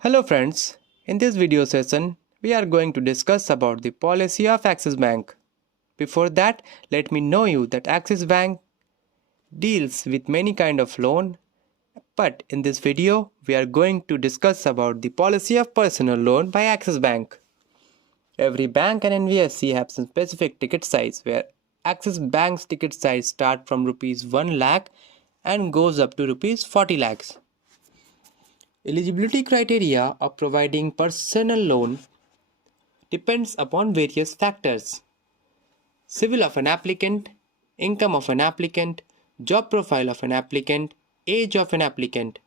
Hello friends, in this video session we are going to discuss about the policy of Axis Bank. Before that, let me know you that Axis Bank deals with many kind of loan, but in this video we are going to discuss about the policy of personal loan by Axis Bank. Every bank and NBFC have some specific ticket size where Axis Bank's ticket size start from rupees 1 lakh and goes up to rupees 40 lakhs. Eligibility criteria of providing personal loan depends upon various factors: civil of an applicant, income of an applicant, job profile of an applicant, age of an applicant.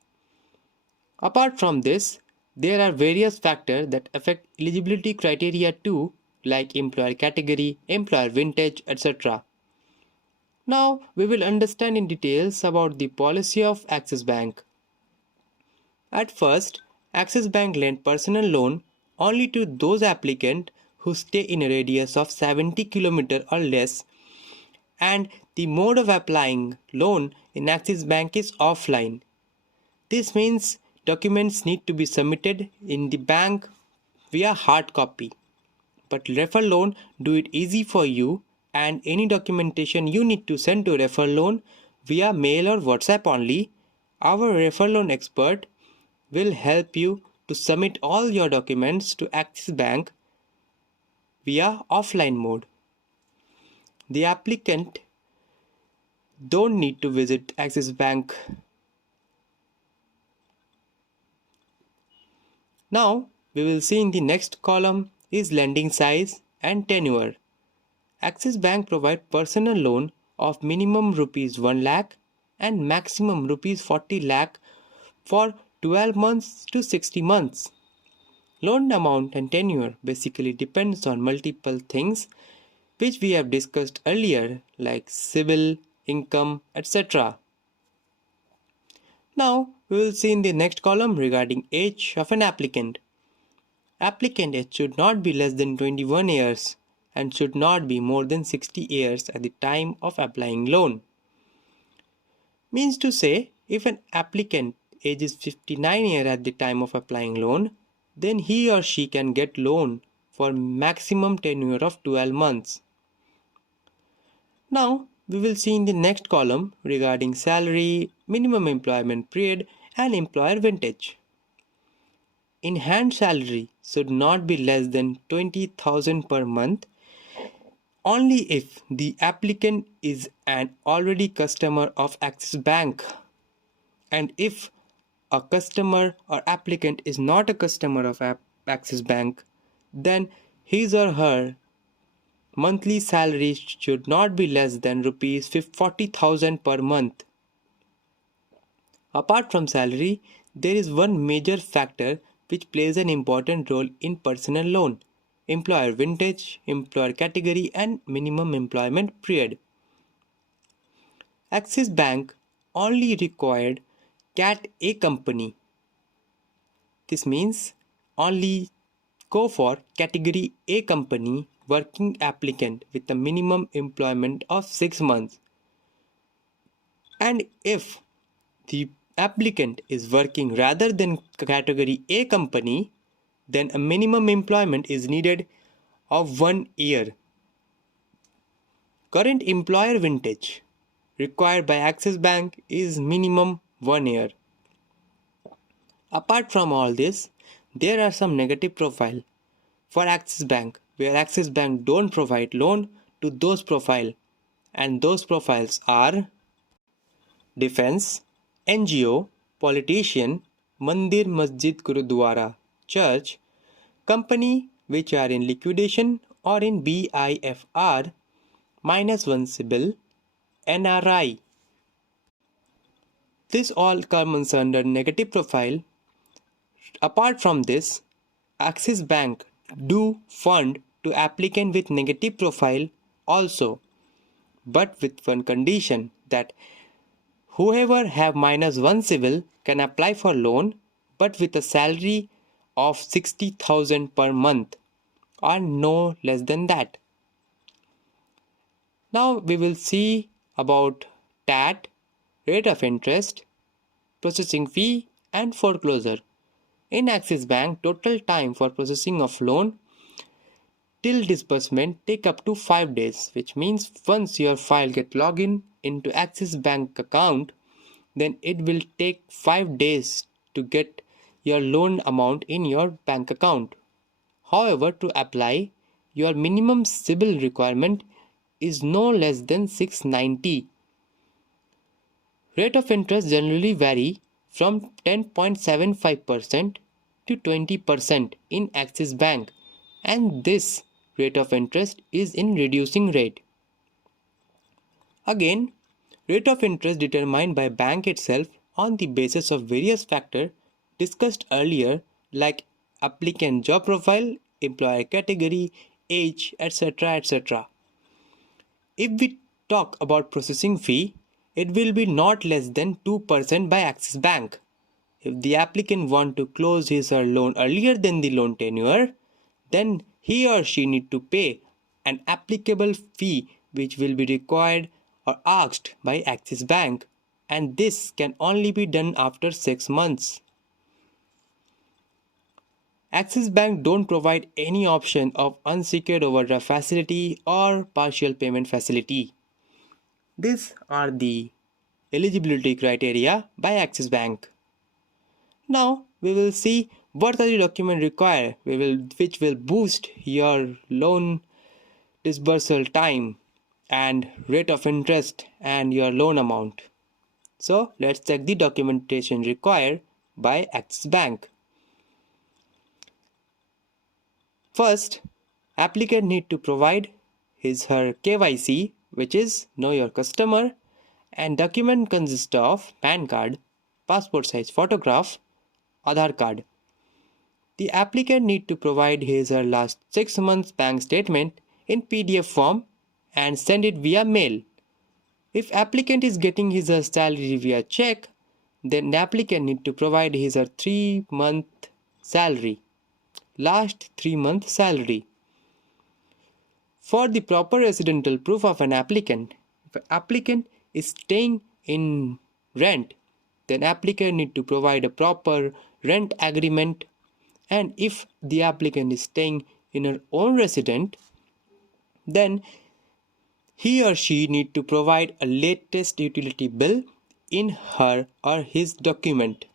Apart from this, there are various factors that affect eligibility criteria too, like employer category, employer vintage, etc. Now we will understand in details about the policy of Axis Bank. At first, Axis Bank lent personal loan only to those applicants who stay in a radius of 70 km or less, and the mode of applying loan in Axis Bank is offline. This means documents need to be submitted in the bank via hard copy. But refer loan do it easy for you, and any documentation you need to send to refer loan via mail or WhatsApp only. Our refer loan expert will help you to submit all your documents to Axis Bank via offline mode. The applicant don't need to visit Axis Bank. Now we will see in the next column is lending size and tenure. Axis Bank provides personal loan of minimum rupees 1 lakh and maximum rupees 40 lakh for 12 months to 60 months. Loan amount and tenure basically depends on multiple things which we have discussed earlier, like civil, income, etc. Now we will see in the next column regarding age of an applicant. Applicant age should not be less than 21 years and should not be more than 60 years at the time of applying loan. Means to say, if an applicant age is 59 years at the time of applying loan, then he or she can get loan for maximum tenure of 12 months. Now we will see in the next column regarding salary, minimum employment period and employer vintage. In-hand salary should not be less than 20,000 per month only if the applicant is an already customer of Axis Bank, and if a customer or applicant is not a customer of Axis Bank, then his or her monthly salary should not be less than rupees 40,000 per month. Apart from salary, there is one major factor which plays an important role in personal loan: employer vintage, employer category and minimum employment period. Axis Bank only required Cat A company. This means only go for category A company working applicant with a minimum employment of 6 months. And if the applicant is working rather than category A company, then a minimum employment is needed of 1 year. Current employer vintage required by Axis Bank is minimum 1 year. Apart from all this, there are some negative profile for Axis Bank where Axis Bank don't provide loan to those profile, and those profiles are defense, NGO, politician, Mandir Masjid Gurudwara, church, company which are in liquidation or in BIFR, -1 CIBIL, NRI. This all comes under negative profile. Apart from this, Axis Bank do fund to applicant with negative profile also, but with one condition, that whoever have -1 CIBIL can apply for loan but with a salary of 60,000 per month or no less than that. Now we will see about TAT, rate of interest, processing fee and foreclosure. In Axis Bank, total time for processing of loan till disbursement take up to 5 days, which means once your file get login into Axis Bank account, then it will take 5 days to get your loan amount in your bank account. However, to apply, your minimum CIBIL requirement is no less than 690. Rate of interest generally vary from 10.75% to 20% in Axis Bank, and this rate of interest is in reducing rate. Again, rate of interest determined by bank itself on the basis of various factors discussed earlier like applicant job profile, employer category, age, etc. etc. If we talk about processing fee, it will be not less than 2% by Axis Bank. If the applicant want to close his or her loan earlier than the loan tenure, then he or she need to pay an applicable fee which will be required or asked by Axis Bank, and this can only be done after 6 months. Axis Bank don't provide any option of unsecured overdraft facility or partial payment facility. These are the eligibility criteria by Axis Bank. Now we will see what are the documents required which will boost your loan disbursal time and rate of interest and your loan amount. So let's check the documentation required by Axis Bank. First, applicant need to provide his/her KYC, which is Know Your Customer, and document consist of PAN card, passport size photograph, Aadhaar card. The applicant need to provide his/her last 6 months bank statement in PDF form and send it via mail. If applicant is getting his/her salary via check, then the applicant need to provide his/her 3-month salary, last 3-month salary. For the proper residential proof of an applicant, if an applicant is staying in rent, then applicant need to provide a proper rent agreement, and if the applicant is staying in her own residence, then he or she need to provide a latest utility bill in her or his document.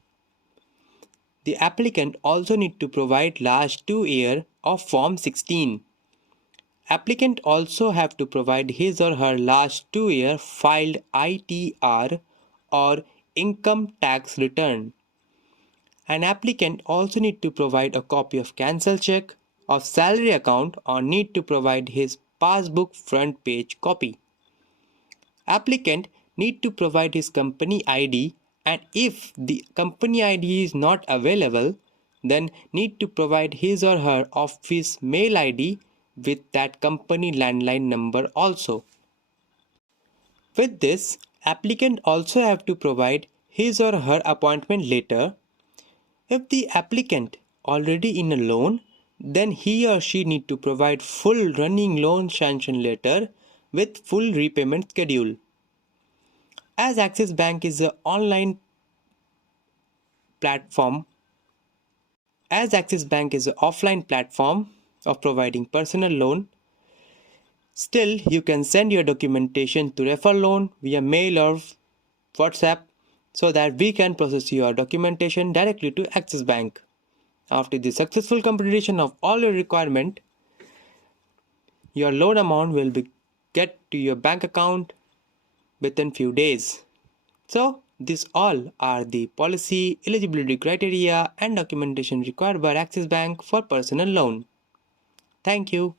The applicant also need to provide last 2 years of Form 16. Applicant also have to provide his or her last 2 years filed ITR or income tax return. An applicant also need to provide a copy of cancel check of salary account or need to provide his passbook front page copy. Applicant need to provide his company ID, and if the company ID is not available, then need to provide his or her office mail ID with that company landline number also. With this, applicant also have to provide his or her appointment letter. If the applicant already in a loan, then he or she need to provide full running loan sanction letter with full repayment schedule. As Axis Bank is an online platform, as Axis Bank is an offline platform of providing personal loan, still you can send your documentation to refer loan via mail or WhatsApp so that we can process your documentation directly to Axis Bank. After the successful completion of all your requirement, your loan amount will be get to your bank account within few days. So these all are the policy, eligibility criteria and documentation required by Axis Bank for personal loan. Thank you.